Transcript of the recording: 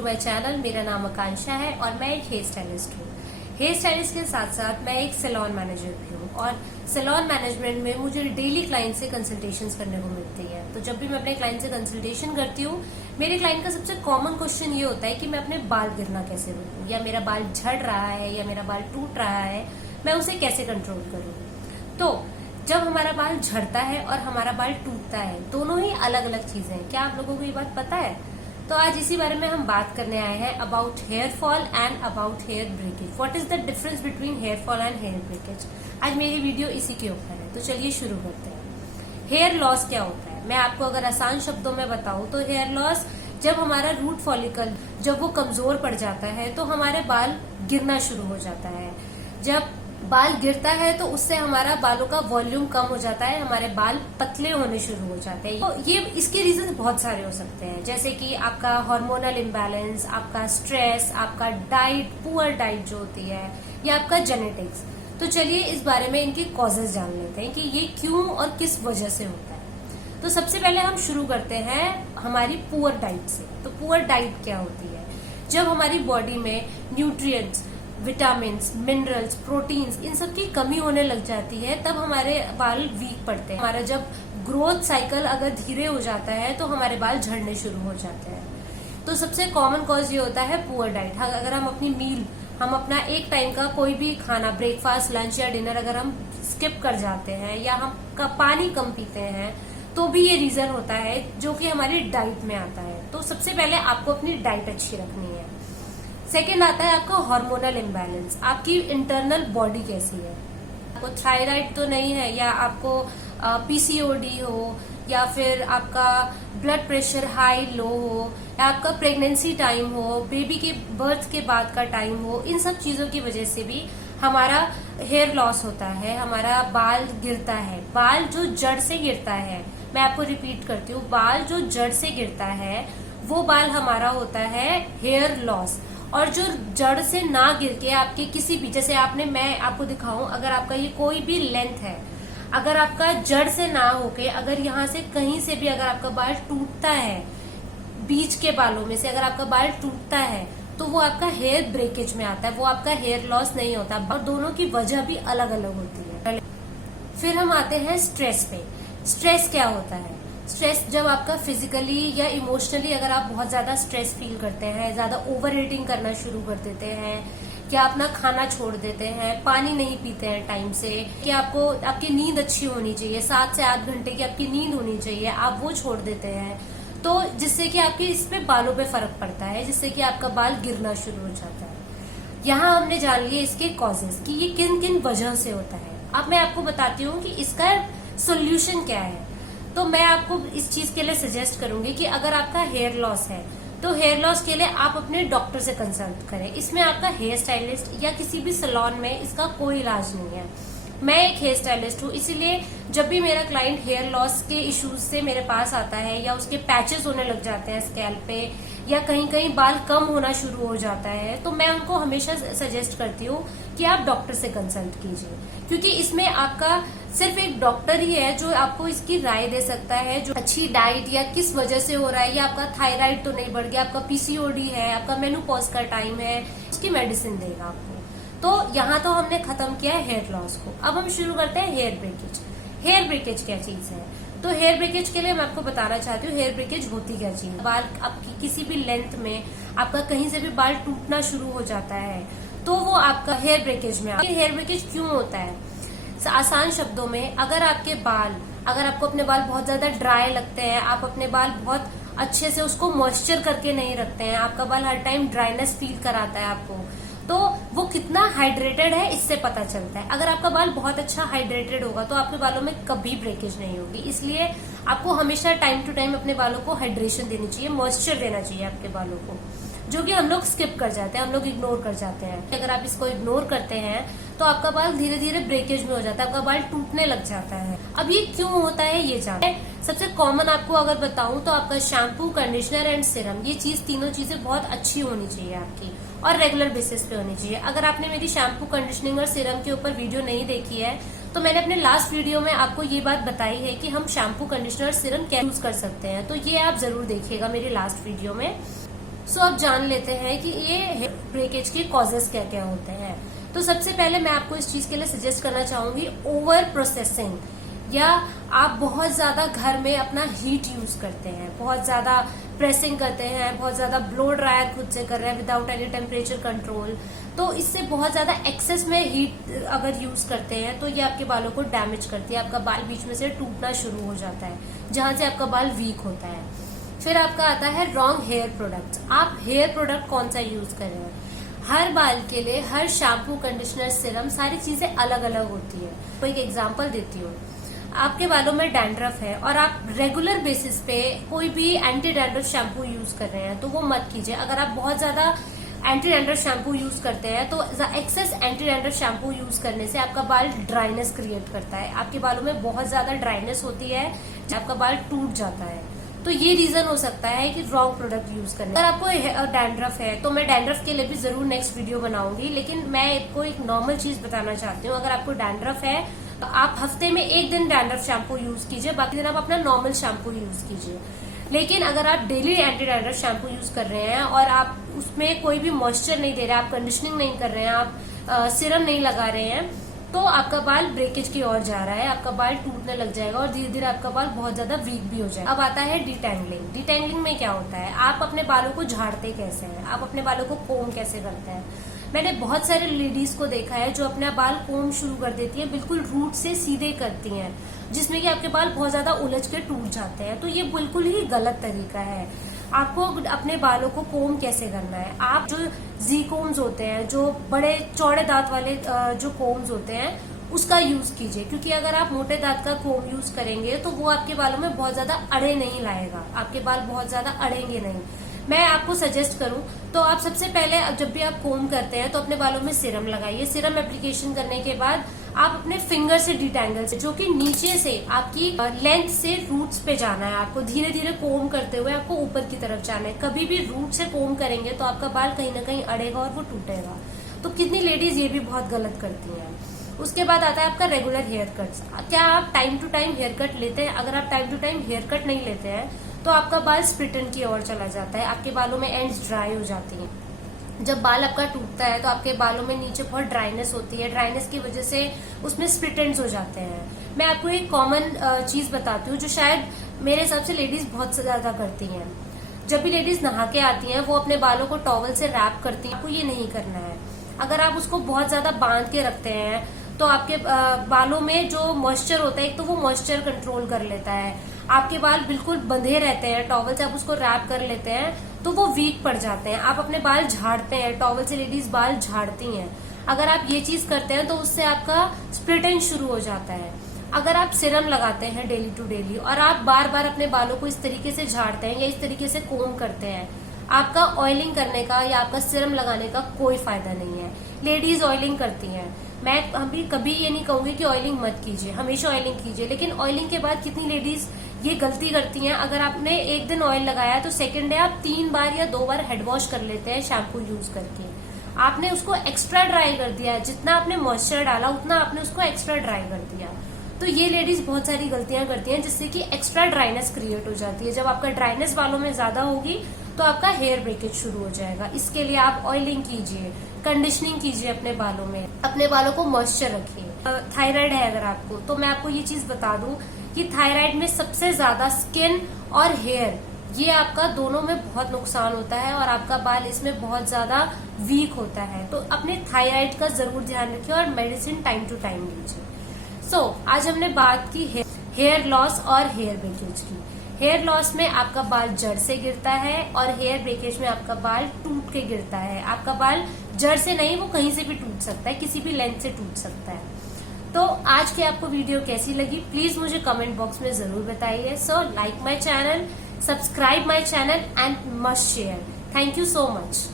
To my channel. मेरा नाम आकांक्षा है और मैं एक हेयर स्टाइलिस्ट हूँ। हेयर स्टाइलिस्ट के साथ साथ मैं एक सैलून मैनेजर भी हूँ और सैलून मैनेजमेंट में मुझे डेली क्लाइंट से कंसल्टेशंस करने को मिलती है। तो जब भी मैं अपने क्लाइंट से कंसल्टेशन करती हूँ, मेरे क्लाइंट का सबसे कॉमन क्वेश्चन ये होता है कि मैं अपने बाल गिरना कैसे रोकूँ, या मेरा बाल झड़ रहा है या मेरा बाल टूट रहा है, मैं उसे कैसे कंट्रोल करूँ। तो जब हमारा बाल झड़ता है और हमारा बाल टूटता है, दोनों ही अलग अलग चीजें हैं। क्या आप लोगों को ये बात पता है? तो आज इसी बारे में हम बात करने आए हैं about hair fall and about hair breakage. What is the difference between hair fall and hair breakage. आज मेरी वीडियो इसी के ऊपर है। तो चलिए शुरू करते हैं। हेयर लॉस क्या होता है? मैं आपको अगर आसान शब्दों में बताऊं तो हेयर लॉस जब हमारा रूट फॉलिकल जब वो कमजोर पड़ जाता है तो हमारे बाल गिरना शुरू हो जाता है। जब बाल गिरता है तो उससे हमारा बालों का वॉल्यूम कम हो जाता है, हमारे बाल पतले होने शुरू हो जाते हैं। तो ये इसके रीजन बहुत सारे हो सकते हैं, जैसे कि आपका हार्मोनल इम्बैलेंस, आपका स्ट्रेस, आपका डाइट, पुअर डाइट जो होती है, या आपका जेनेटिक्स। तो चलिए इस बारे में इनके कॉजेज जान लेते हैं कि ये क्यों और किस वजह से होता है। तो सबसे पहले हम शुरू करते हैं हमारी पुअर डाइट से। तो पुअर डाइट क्या होती है? जब हमारी बॉडी में न्यूट्रिएंट्स, विटामिन, मिनरल्स, प्रोटीन्स, इन सब की कमी होने लग जाती है, तब हमारे बाल वीक पड़ते हैं। हमारा जब ग्रोथ साइकिल अगर धीरे हो जाता है तो हमारे बाल झड़ने शुरू हो जाते हैं। तो सबसे कॉमन कॉज ये होता है पुअर डाइट। अगर हम अपनी मील, हम अपना एक टाइम का कोई भी खाना, ब्रेकफास्ट, लंच या डिनर अगर हम स्किप कर जाते हैं, या हम पानी कम पीते हैं, तो भी ये रीजन होता है जो कि हमारी डाइट में आता है। तो सबसे पहले आपको अपनी डाइट अच्छी रखनी है। सेकेंड आता है आपका हार्मोनल इम्बैलेंस। आपकी इंटरनल बॉडी कैसी है? आपको थायराइड तो नहीं है, या आपको पीसीओडी हो, या फिर आपका ब्लड प्रेशर हाई लो हो, या आपका प्रेगनेंसी टाइम हो, बेबी के बर्थ के बाद का टाइम हो, इन सब चीजों की वजह से भी हमारा हेयर लॉस होता है, हमारा बाल गिरता है। बाल जो जड़ से गिरता है, मैं आपको रिपीट करती हूँ, बाल जो जड़ से गिरता है वो बाल हमारा होता है हेयर लॉस। और जो जड़ से ना गिर के आपके किसी भी, जैसे मैं आपको दिखाऊं, अगर आपका ये कोई भी लेंथ है, अगर आपका जड़ से ना होके अगर यहाँ से कहीं से भी अगर आपका बाल टूटता है, बीच के बालों में से अगर आपका बाल टूटता है, तो वो आपका हेयर ब्रेकेज में आता है, वो आपका हेयर लॉस नहीं होता। और दोनों की वजह भी अलग अलग होती है। फिर हम आते हैं स्ट्रेस पे। स्ट्रेस क्या होता है? स्ट्रेस जब आपका फिजिकली या इमोशनली अगर आप बहुत ज्यादा स्ट्रेस फील करते हैं, ज्यादा ओवर ईटिंग करना शुरू कर देते हैं, या अपना खाना छोड़ देते हैं, पानी नहीं पीते हैं टाइम से, कि आपको आपकी नींद अच्छी होनी चाहिए, 7 से 8 घंटे की आपकी नींद होनी चाहिए, आप वो छोड़ देते हैं, तो जिससे कि आपके इस पे बालों पे फर्क पड़ता है, जिससे कि आपका बाल गिरना शुरू हो जाता है। यहाँ हमने जान लिए इसके कॉजेज कि ये किन किन वजह से होता है। अब मैं आपको बताती हूँ कि इसका सोल्यूशन क्या है। तो मैं आपको इस चीज के लिए सजेस्ट करूंगी कि अगर आपका हेयर लॉस है तो हेयर लॉस के लिए आप अपने डॉक्टर से कंसल्ट करें। इसमें आपका हेयर स्टाइलिस्ट या किसी भी सैलून में इसका कोई इलाज नहीं है। मैं एक हेयर स्टाइलिस्ट हूँ, इसीलिए जब भी मेरा क्लाइंट हेयर लॉस के इश्यूज से मेरे पास आता है, या उसके पैचेस होने लग जाते हैं स्कैल्प पे, या कहीं कहीं बाल कम होना शुरू हो जाता है, तो मैं उनको हमेशा सजेस्ट करती हूँ कि आप डॉक्टर से कंसल्ट कीजिए, क्योंकि इसमें आपका सिर्फ एक डॉक्टर ही है जो आपको इसकी राय दे सकता है, जो अच्छी डाइट या किस वजह से हो रहा है, या आपका थायराइड तो नहीं बढ़ गया, आपका पीसीओडी है, आपका मेनोपॉज का टाइम है, उसकी मेडिसिन देगा आपको। तो यहाँ तो हमने खत्म किया है हेयर लॉस को। अब हम शुरू करते हैं हेयर ब्रेकेज। हेयर ब्रेकेज क्या चीज है? तो हेयर ब्रेकेज के लिए मैं आपको बताना चाहती हूँ हेयर ब्रेकेज होती क्या चीज। बाल आपकी किसी भी लेंथ में आपका कहीं से भी बाल टूटना शुरू हो जाता है, तो वो आपका हेयर ब्रेकेज में आता है। हेयर ब्रेकेज क्यों होता है? आसान शब्दों में, अगर आपको अपने बाल बहुत ज्यादा ड्राई लगते हैं, आप अपने बाल बहुत अच्छे से उसको मॉइस्चर करके नहीं रखते हैं, आपका बाल हर टाइम ड्राइनेस फील कराता है आपको, तो वो कितना हाइड्रेटेड है इससे पता चलता है। अगर आपका बाल बहुत अच्छा हाइड्रेटेड होगा तो आपके बालों में कभी ब्रेकेज नहीं होगी। इसलिए आपको हमेशा टाइम टू टाइम अपने बालों को हाइड्रेशन देनी चाहिए, मॉइस्चर देना चाहिए आपके बालों को, जो कि हम लोग स्किप कर जाते हैं, हम लोग इग्नोर कर जाते हैं। अगर आप इसको इग्नोर करते हैं तो आपका बाल धीरे धीरे ब्रेकेज में हो जाता है, आपका बाल टूटने लग जाता है। अब ये क्यों होता है ये जाने। सबसे कॉमन आपको अगर बताऊं तो आपका शैम्पू, कंडीशनर एंड सीरम, ये तीनों चीजें बहुत अच्छी होनी चाहिए आपकी, और रेगुलर बेसिस पे होनी चाहिए। अगर आपने मेरी शैम्पू, कंडीशनिंग और सीरम के ऊपर वीडियो नहीं देखी है, तो मैंने अपने लास्ट वीडियो में आपको ये बात बताई है कि हम शैम्पू, कंडीशनर, सीरम क्या यूज कर सकते हैं, तो ये आप जरूर देखिएगा मेरी लास्ट वीडियो में। सो अब जान लेते हैं कि ये हेयर ब्रेकेज के कॉजेस क्या क्या होते हैं। तो सबसे पहले मैं आपको इस चीज के लिए सजेस्ट करना चाहूंगी ओवर प्रोसेसिंग, या आप बहुत ज्यादा घर में अपना हीट यूज करते हैं, बहुत ज्यादा प्रेसिंग करते हैं, बहुत ज्यादा ब्लो ड्रायर खुद से कर रहे हैं विदाउट एनी टेम्परेचर कंट्रोल। तो इससे बहुत ज्यादा एक्सेस में हीट अगर यूज करते हैं तो ये आपके बालों को डैमेज करती है, आपका बाल बीच में से टूटना शुरू हो जाता है, जहां से आपका बाल वीक होता है। फिर आपका आता है रॉन्ग हेयर प्रोडक्ट्स। आप हेयर प्रोडक्ट कौन सा यूज कर रहे हैं? हर बाल के लिए हर शैम्पू, कंडीशनर, सीरम, सारी चीजें अलग अलग होती है। तो एक एग्जांपल देती हूँ, आपके बालों में डैंड्रफ है और आप रेगुलर बेसिस पे कोई भी एंटी डैंड्रफ शैम्पू यूज कर रहे हैं तो वो मत कीजिए। अगर आप बहुत ज्यादा एंटी डैंड्रफ शैम्पू यूज करते हैं तो excess anti dandruff shampoo use करने से आपका बाल ड्राइनेस क्रिएट करता है, आपके बालों में बहुत ज्यादा ड्राइनेस होती है, आपका बाल टूट जाता है। तो ये रीजन हो सकता है कि रॉन्ग प्रोडक्ट यूज करने। अगर आपको डैंड्रफ है तो मैं डैंड्रफ के लिए भी जरूर नेक्स्ट वीडियो बनाऊंगी, लेकिन मैं आपको एक नॉर्मल चीज बताना चाहती हूँ। अगर आपको डैंड्रफ है तो आप हफ्ते में एक दिन डैंड्रफ शैम्पू यूज कीजिए, बाकी दिन आप अपना नॉर्मल शैम्पू यूज कीजिए। लेकिन अगर आप daily anti dandruff shampoo use कर रहे हैं और आप उसमें कोई भी मॉइस्चर नहीं दे रहे हैं, आप कंडीशनिंग नहीं कर रहे हैं, आप सीरम नहीं लगा रहे हैं, तो आपका बाल ब्रेकेज की ओर जा रहा है, आपका बाल टूटने लग जाएगा और धीरे धीरे आपका बाल बहुत ज्यादा वीक भी हो जाएगा। अब आता है डिटेंगलिंग। डिटेंगलिंग में क्या होता है? आप अपने बालों को झाड़ते कैसे हैं, आप अपने बालों को कोम कैसे करते हैं। मैंने बहुत सारे लेडीज को देखा है जो अपना बाल कोम शुरू कर देती हैं, बिल्कुल रूट से सीधे करती हैं, जिसमें कि आपके बाल बहुत ज्यादा उलझ के टूट जाते हैं। तो ये बिल्कुल ही गलत तरीका है। आपको अपने बालों को कोम कैसे करना है? आप जो जी कोम्स होते हैं, जो बड़े चौड़े दांत वाले जो कोम्स होते हैं, उसका यूज कीजिए, क्योंकि अगर आप मोटे दांत का कोम यूज करेंगे तो वो आपके बालों में बहुत ज्यादा अड़े नहीं लाएगा, आपके बाल बहुत ज्यादा अड़ेंगे नहीं। मैं आपको सजेस्ट करूं तो आप सबसे पहले जब भी आप कोम करते हैं तो अपने बालों में सीरम लगाइए। सीरम एप्लीकेशन करने के बाद आप अपने फिंगर से डिटेंगल से, जो कि नीचे से आपकी लेंथ से रूट्स पे जाना है, आपको धीरे धीरे कोम करते हुए आपको ऊपर की तरफ जाना है। कभी भी रूट से कोम करेंगे तो आपका बाल कहीं ना कहीं अड़ेगा और वो टूटेगा। तो कितनी लेडीज ये भी बहुत गलत करती हैं। उसके बाद आता है आपका रेगुलर हेयर कट। क्या आप time to time hair cut लेते हैं? अगर आप time to time hair cut नहीं लेते हैं तो आपका बाल स्प्लिटन की ओर चला जाता है, आपके बालों में एंड्स ड्राई हो जाती हैं। जब बाल आपका टूटता है तो आपके बालों में नीचे बहुत ड्राइनेस होती है, ड्राइनेस की वजह से उसमें स्प्लिटेंस हो जाते हैं। मैं आपको एक कॉमन चीज बताती हूँ जो शायद मेरे हिसाब से लेडीज बहुत ज्यादा करती हैं। जब भी लेडीज नहा के आती हैं वो अपने बालों को टॉवल से रैप करती हैं। आपको ये नहीं करना है। अगर आप उसको बहुत ज्यादा बांध के रखते हैं तो आपके बालों में जो मॉइस्चर होता है, एक तो वो मॉइस्चर कंट्रोल कर लेता है, आपके बाल बिल्कुल बंधे रहते हैं। टॉवल से आप उसको रैप कर लेते हैं तो वो वीक पड़ जाते हैं। आप अपने बाल झाड़ते हैं, टॉवल से लेडीज बाल झाड़ती हैं। अगर आप ये चीज करते हैं तो उससे आपका स्प्लिटिंग शुरू हो जाता है। अगर आप सीरम लगाते हैं डेली टू डेली और आप बार बार अपने बालों को इस तरीके से झाड़ते हैं या इस तरीके से कोम करते हैं, आपका ऑयलिंग करने का या आपका सीरम लगाने का कोई फायदा नहीं है। लेडीज ऑयलिंग करती हैं, मैं कभी ये नहीं कहूंगी कि ऑयलिंग मत कीजिए, हमेशा ऑयलिंग कीजिए, लेकिन ऑयलिंग के बाद कितनी लेडीज ये गलती करती हैं, अगर आपने एक दिन ऑयल लगाया तो सेकंड डे आप 3 बार या 2 बार हेड वॉश कर लेते हैं शैम्पू यूज करके। आपने उसको एक्स्ट्रा ड्राई कर दिया, जितना आपने मॉइस्चर डाला उतना आपने उसको एक्स्ट्रा ड्राई कर दिया। तो ये लेडीज बहुत सारी गलतियां करती हैं जिससे कि एक्स्ट्रा ड्राइनेस क्रिएट हो जाती है। जब आपका ड्राइनेस बालों में ज्यादा होगी तो आपका हेयर ब्रेकेज शुरू हो जाएगा। इसके लिए आप ऑयलिंग कीजिए, कंडीशनिंग कीजिए अपने बालों में, अपने बालों को मॉइस्चर रखिए। थायराइड है अगर आपको, तो मैं आपको ये चीज बता दूं कि थायराइड में सबसे ज्यादा स्किन और हेयर, ये आपका दोनों में बहुत नुकसान होता है और आपका बाल इसमें बहुत ज्यादा वीक होता है। तो अपने थायराइड का जरूर ध्यान रखिए और मेडिसिन टाइम टू टाइम लीजिए। आज हमने बात की हेयर लॉस और हेयर ब्रेकेज की। हेयर लॉस में आपका बाल जड़ से गिरता है और हेयर ब्रेकेज में आपका बाल टूट के गिरता है। आपका बाल जड़ से नहीं, वो कहीं से भी टूट सकता है, किसी भी लेंथ से टूट सकता है। तो आज की आपको वीडियो कैसी लगी प्लीज मुझे कमेंट बॉक्स में जरूर बताइए। So like my channel, subscribe my channel and must share. Thank you so much.